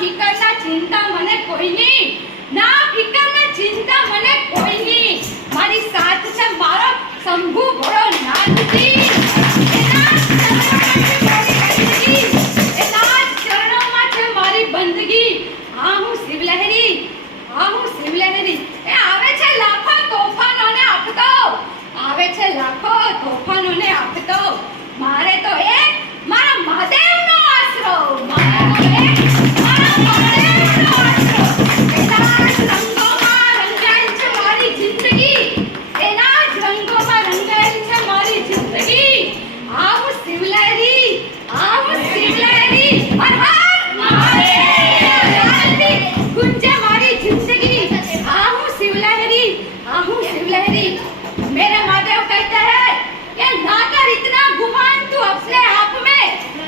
ફિકર ના ચિંતા મને કોઈની, ના ફિકર ના ચિંતા મને કોઈની. મારી સાથ છે મારો શંભુ ઘોડો નાથજી.